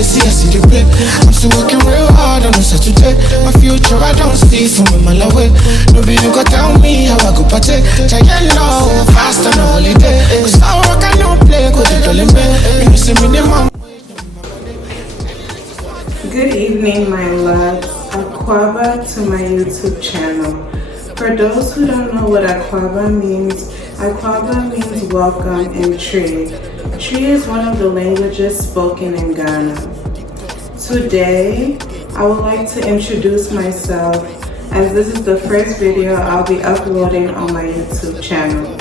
the sea, I see the break. I'm still working real hard on a Saturday. My future, I don't see from a mile away. Nobody you go tell me how I go party. Giant low, fast on a holiday. Cause I work, I don't play, go to the limit. You see me, the mom. Good evening, my loves. Akwaba to my YouTube channel. For those who don't know what Akwaba means welcome in Tree. Tree is one of the languages spoken in Ghana. Today, I would like to introduce myself, as this is the first video I'll be uploading on my YouTube channel.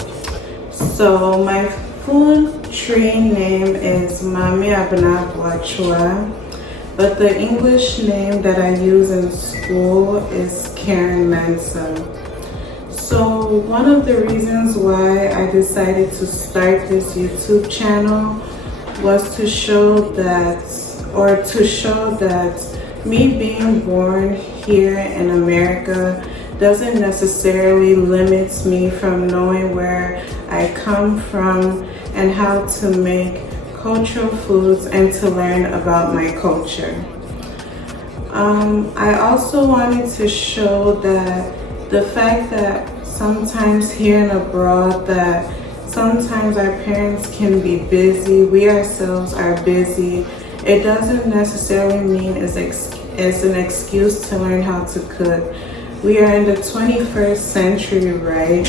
So my full Tree name is Mami Abrokyire, but the English name that I use in school is Karen Mensa. So one of the reasons why I decided to start this YouTube channel was to show that me being born here in America doesn't necessarily limit me from knowing where I come from and how to make cultural foods and to learn about my culture. I also wanted to show that the fact that sometimes here and abroad that sometimes our parents can be busy, we ourselves are busy, it doesn't necessarily mean it's an excuse to learn how to cook. We are in the 21st century, right?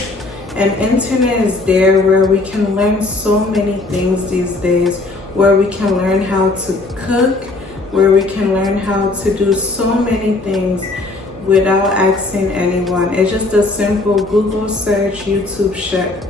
And internet is there where we can learn so many things these days, where we can learn how to cook, where we can learn how to do so many things without asking anyone. It's just a simple Google search, YouTube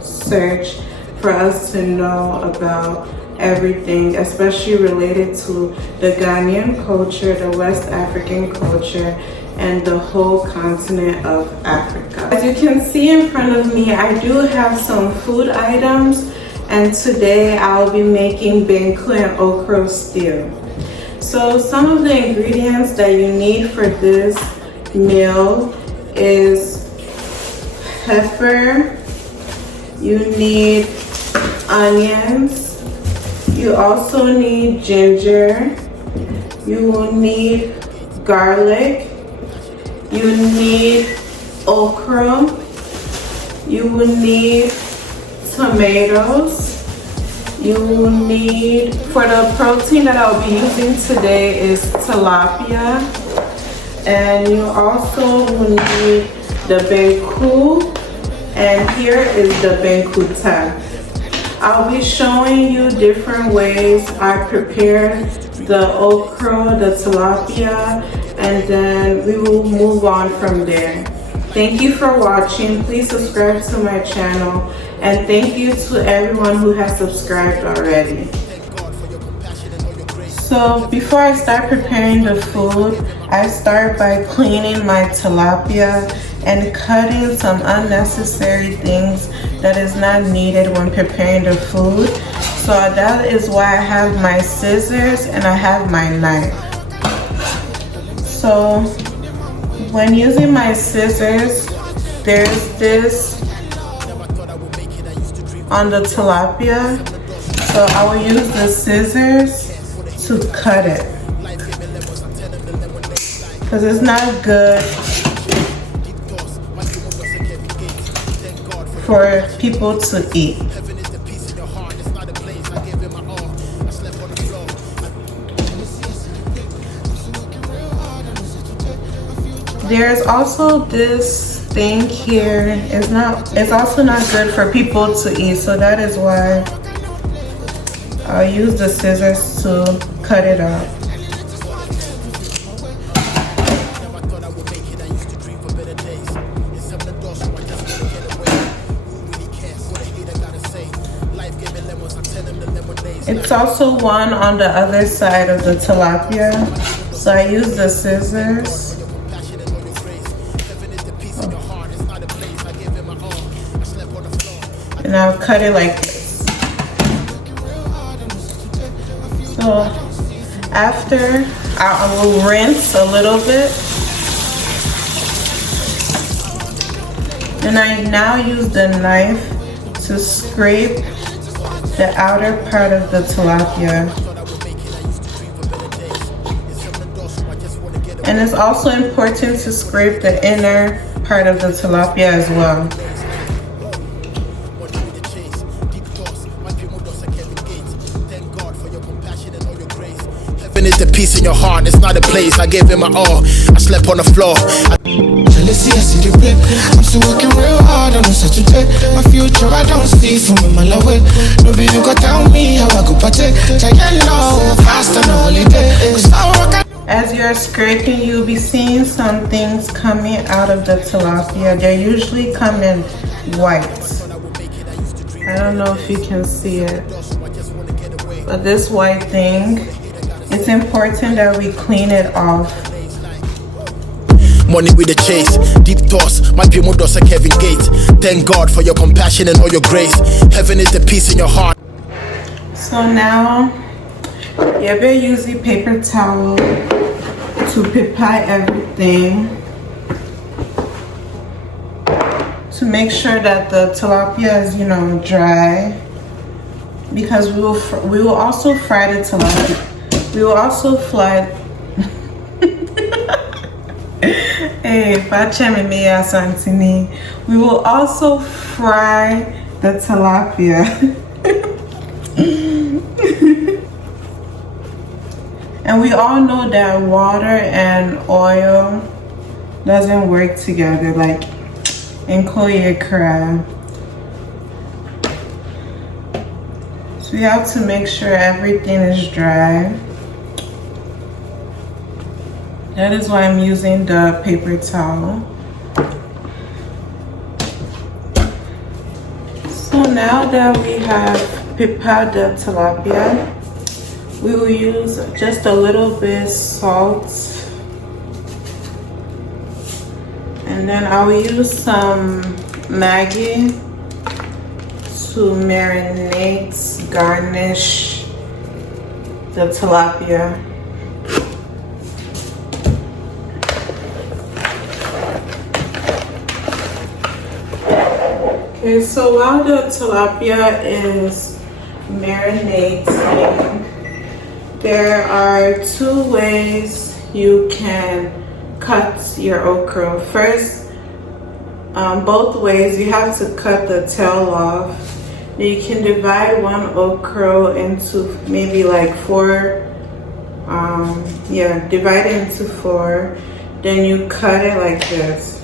search for us to know about everything, especially related to the Ghanaian culture, the West African culture, and the whole continent of Africa. As you can see in front of me, I do have some food items, and today I'll be making Banku and Okro stew. So some of the ingredients that you need for this meal is pepper, you need onions, you also need ginger, you will need garlic, you need okra, you will need tomatoes, you will need, for the protein that I'll be using today is tilapia, and you also will need the banku, and here is the banku tab. I'll be showing you different ways I prepare the okra, the tilapia, and then we will move on from there. Thank you for watching. Please subscribe to my channel, and thank you to everyone who has subscribed already. So before I start preparing the food, I start by cleaning my tilapia and cutting some unnecessary things that is not needed when preparing the food. So that is why I have my scissors and I have my knife. So when using my scissors, there's this on the tilapia. So I will use the scissors to cut it, because it's not good for people to eat. There's also this thing here. It's also not good for people to eat, so that is why I'll use the scissors to cut it up. It's also one on the other side of the tilapia, so I use the scissors. And I'll cut it like this. So after, I will rinse a little bit. And I now use the knife to scrape the outer part of the tilapia. And it's also important to scrape the inner part of the tilapia as well. Heaven is the peace in your heart, it's not a place. I gave him my all, I slept on the floor. Jealousy, I see the play. I'm still working real hard on a Saturday. My future, I don't see from a mile away. Nobody you go tell me how I go party. Giant low, fast on a holiday. As you're scraping, you'll be seeing some things coming out of the tilapia. They usually come in white. I don't know if you can see it, but this white thing, it's important that we clean it off. Money with the chase, deep thoughts, my people does like Kevin Gates. Thank God for your compassion and all your grace. Heaven is the peace in your heart. So now, you're very using paper towel to prepare everything, to make sure that the tilapia is, dry, because we will also fry the tilapia. We will also fry. Hey, Santini. We will also fry the tilapia. And we all know that water and oil doesn't work together, like in crab. So we have to make sure everything is dry. That is why I'm using the paper towel. So now that we have prepared the tilapia, we will use just a little bit salt. And then I will use some Maggi to marinate, garnish the tilapia. Okay, so while the tilapia is marinating, there are two ways you can cut your okra. First, both ways, you have to cut the tail off. You can divide one okra into maybe like four. Divide it into four. Then you cut it like this.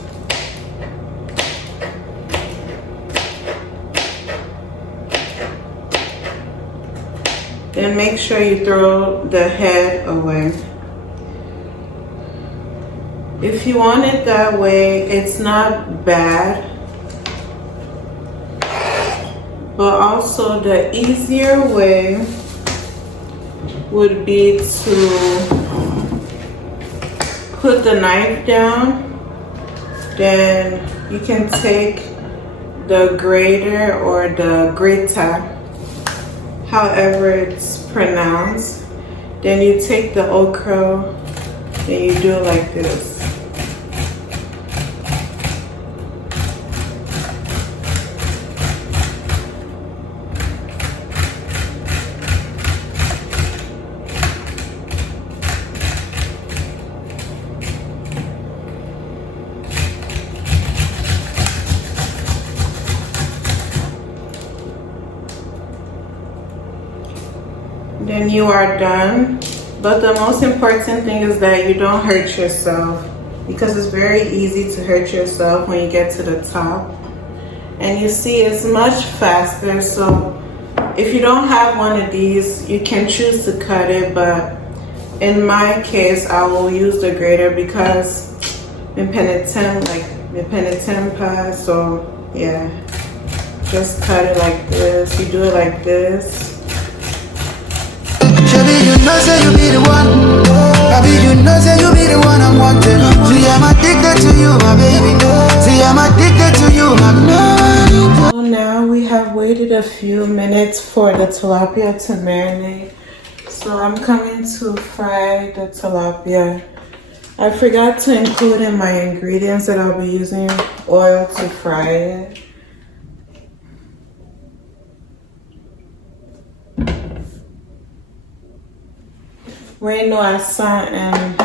Then make sure you throw the head away. If you want it that way, it's not bad. But also the easier way would be to put the knife down. Then you can take the grater or the grater, however it's pronounced. Then you take the okra and you do it like this. Then you are done. But the most important thing is that you don't hurt yourself, because it's very easy to hurt yourself when you get to the top. And you see, it's much faster. So if you don't have one of these, you can choose to cut it, but in my case I will use the grater because I'm penitent, so yeah, just cut it like this. You do it like this. You know say you be the one. Baby, you know say you be the one I'm wanting. See, I'm addicted to you, my baby. See, I'm addicted to you, my baby. So now we have waited a few minutes for the tilapia to marinate. So I'm coming to fry the tilapia. I forgot to include in my ingredients that I'll be using oil to fry it. Reino asan and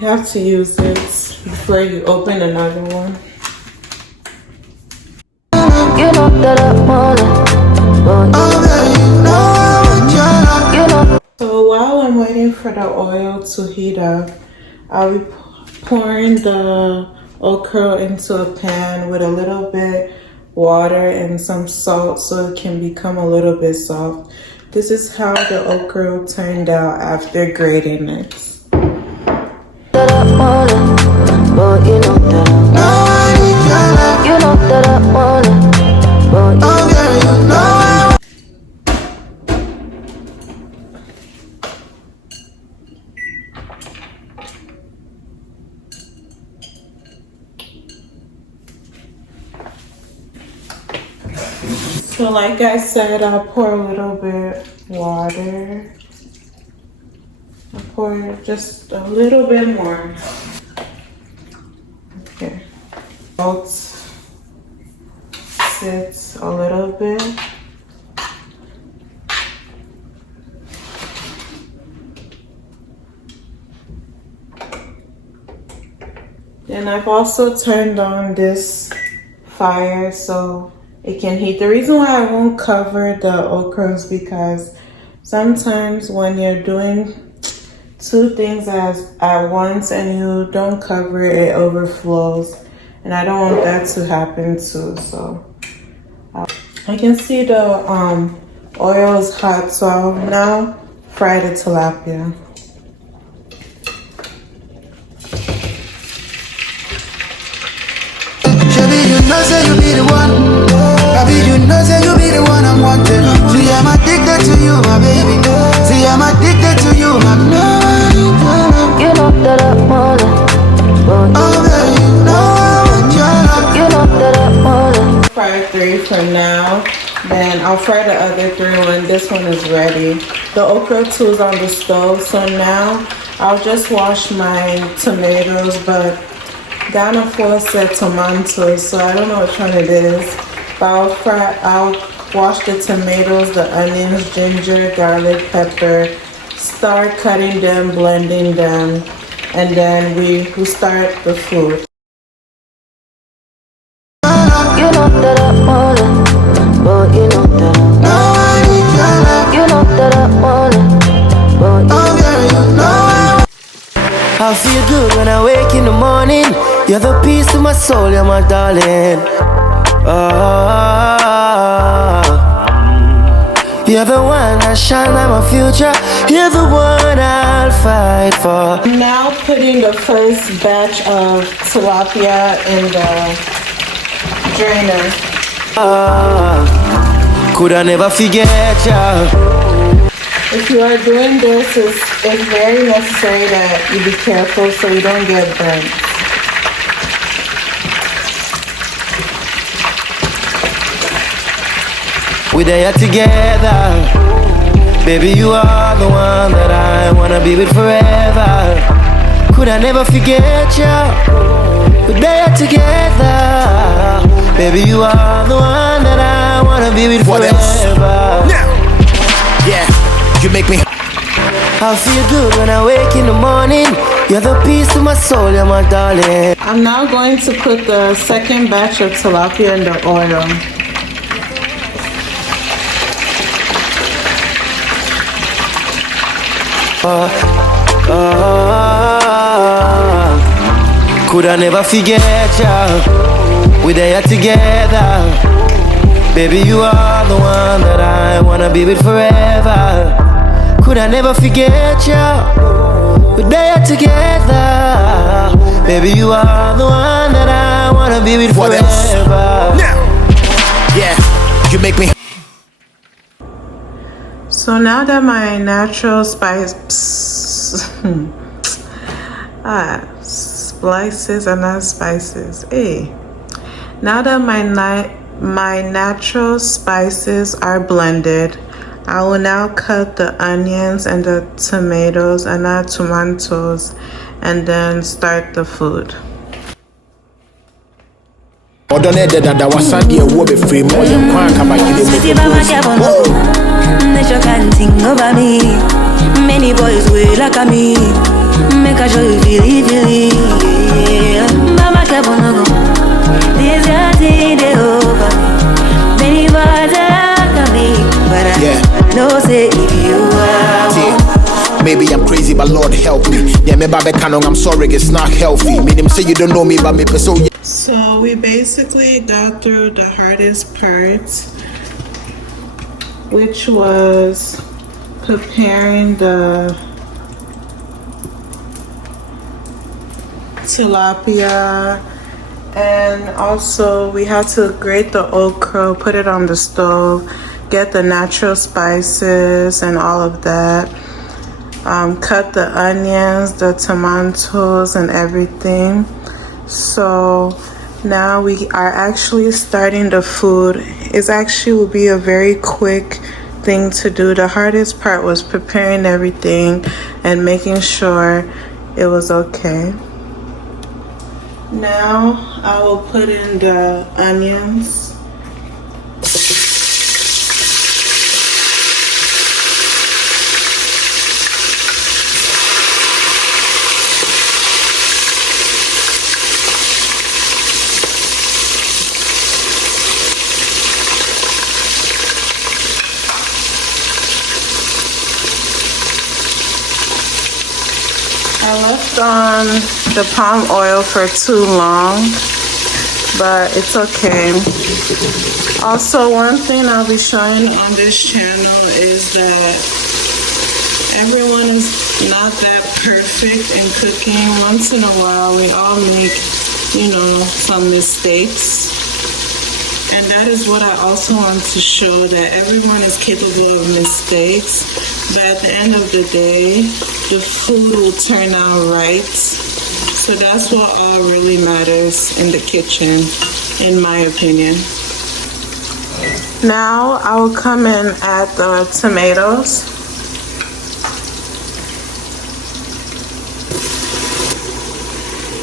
You have to use it before you open another one. You know that I'm more. So while I'm waiting for the oil to heat up, I'll be pouring the okra into a pan with a little bit water and some salt so it can become a little bit soft. This is how the okra turned out after grating it. So like I said, I'll pour a little bit water. I'll pour just a little bit more. Okay. Salt sits a little bit. And I've also turned on this fire so it can heat. The reason why I won't cover the okra is because sometimes when you're doing two things at once and you don't cover it, it overflows. And I don't want that to happen too. So I can see the oil is hot, so I'll now fry the tilapia. You know say you be the one. Baby, you know say you be the one I'm wanting. See, I'm addicted to you, my baby. See, I'm addicted to you, my baby. You know that I'm more. Oh, baby, you You know that I'm more. Fry 3 for now. Then I'll fry the other 3 when this one is ready. The okra too is on the stove, so now I'll just wash my tomatoes, but Ghana for said tomatoes, so I don't know which one it is. But I'll wash the tomatoes, the onions, ginger, garlic, pepper, start cutting them, blending them, and then we start the food. You know that I'm more. You know that I'm You know that I'm more. I feel good when I wake in the morning. You're the peace to my soul, you're my darling. You're the one that shine like my future. You're the one I'll fight for. I'm now putting the first batch of tilapia in the drainer. Could I never forget ya? If you are doing this, it's very necessary that you be careful so you don't get burnt. We're there together. Baby, you are the one that I wanna be with forever. Could I never forget ya? We're there together. Baby, you are the one that I wanna be with forever. Now, yeah, you make me. I feel good when I wake in the morning. You're the peace to my soul, you're my darling. I'm now going to put the second batch of tilapia in the oil. Could I never forget ya? We're there together. Baby, you are the one that I wanna be with forever. Could I never forget ya? We're there together. Baby, you are the one that I wanna be with What forever. else? Now, yeah, you make me. So now that my natural spices are not spices. Hey, now that my natural spices are blended, I will now cut the onions and the tomatoes and add tomatoes and then start the food. They can't think over me. Many boys will like me. Make I show you feel it. Mama kept on go. This your thing they over me. Many words after me, but I know say if you are. Maybe I'm crazy, but Lord help me. Yeah, maybe I'm sorry, it's not healthy. Meaning say you don't know me, but me so yeah. So we basically got through the hardest part, which was preparing the tilapia, and also we had to grate the okra, put it on the stove, get the natural spices and all of that, cut the onions, the tomatoes and everything. So now we are actually starting the food. It actually will be a very quick thing to do. The hardest part was preparing everything and making sure it was okay. Now I will put in the onions. I left on the palm oil for too long, but it's okay. Also, one thing I'll be showing on this channel is that everyone is not that perfect in cooking. Once in a while, we all make, some mistakes. And that is what I also want to show, that everyone is capable of mistakes. But at the end of the day, the food will turn out right. So that's what all really matters in the kitchen, in my opinion. Now I will come in at the tomatoes.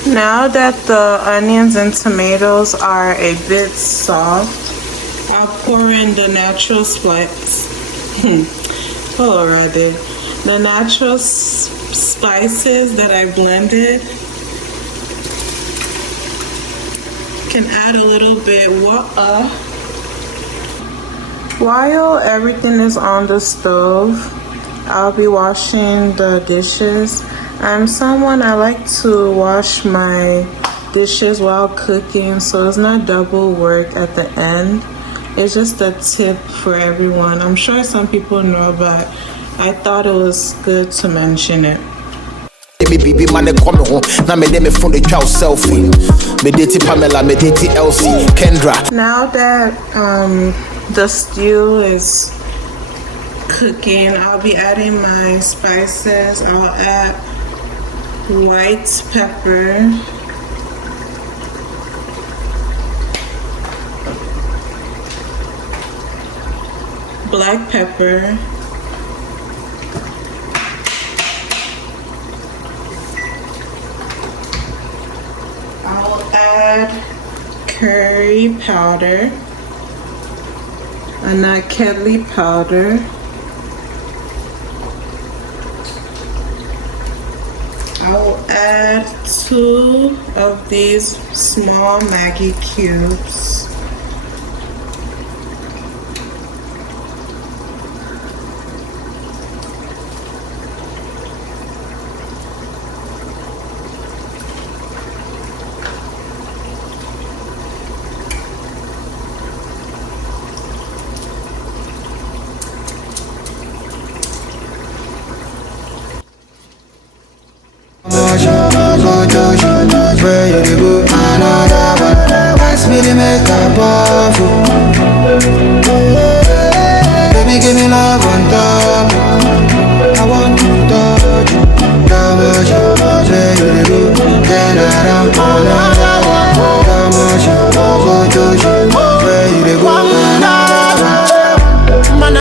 Now that the onions and tomatoes are a bit soft, I'll pour in the natural the natural spices that I blended. Can add a little bit water. While everything is on the stove, I'll be washing the dishes. I'm someone, I like to wash my dishes while cooking, so it's not double work at the end. It's just a tip for everyone. I'm sure some people know, but I thought it was good to mention it. Baby man come home. Now me dem phone the chow selfie. Me date Pamela, me date Elsie, Kendra. Now that the stew is cooking, I'll be adding my spices. I'll add white pepper, black pepper, I'll add curry powder, and not kedley powder. I will add 2 of these small Maggi cubes. Where you go, another one. Ask me to make a powerful. Baby, give me love on top. I want to touch you. Where you go, then around another one. Where you go, another one. Man, I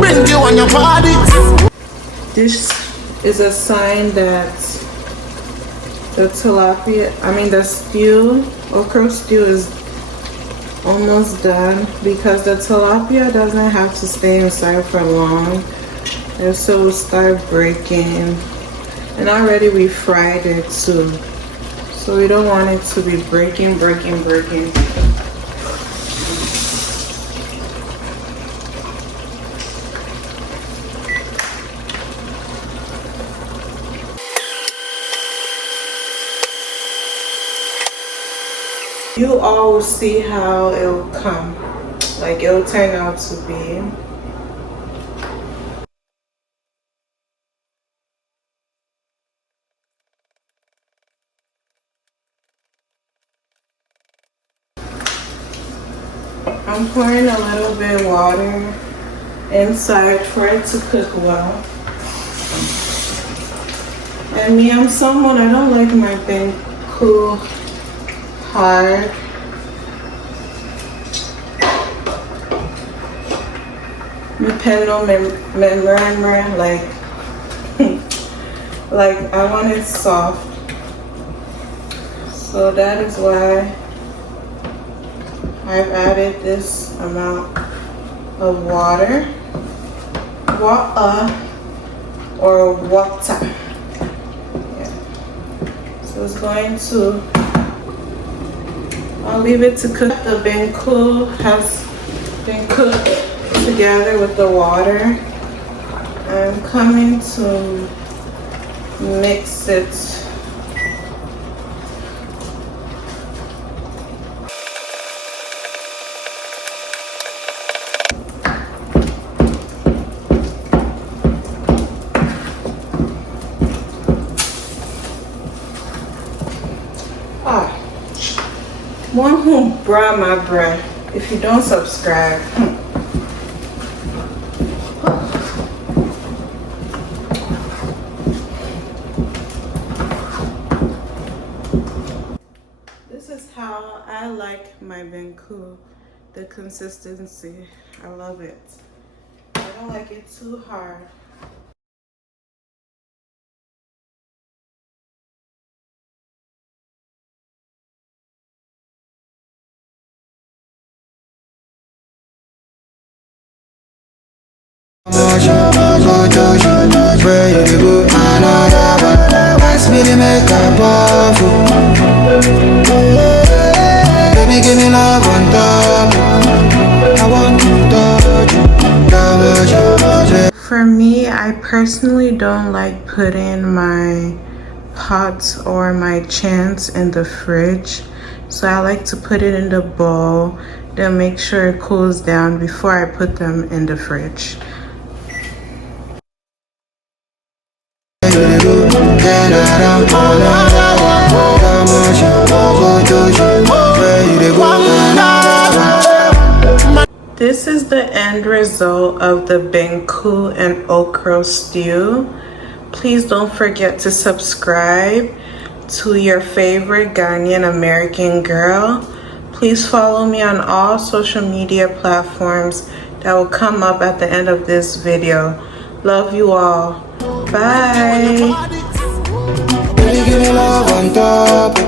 bring you on your body. This is a sign that the okra stew is almost done, because the tilapia doesn't have to stay inside for long, and so it'll start breaking And already we fried it too. So we don't want it to be breaking. You all will see how it will come. Like it will turn out to be. I'm pouring a little bit of water inside for it to cook well. And me, I'm someone, I don't like my banku hard. Dependo membrane, like I want it soft. So that is why I've added this amount of water. Or water. Yeah. So it's going to, I'll leave it to cook. The banku has been cooked together with the water. I'm coming to mix it. One who brought my bread. If you don't subscribe. This is how I like my banku. The consistency. I love it. I don't like it too hard. Baby, give me love on top. I want to touch. For me, I personally don't like putting my pots or my chants in the fridge. So I like to put it in the bowl, then make sure it cools down before I put them in the fridge. This is the end result of the banku and okra stew. Please don't forget to subscribe to your favorite Ghanaian American girl. Please follow me on all social media platforms that will come up at the end of this video. Love you all. Bye. Give me love on top.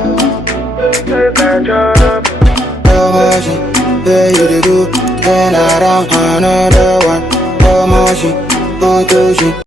Where you go, then I don't another one. Oh,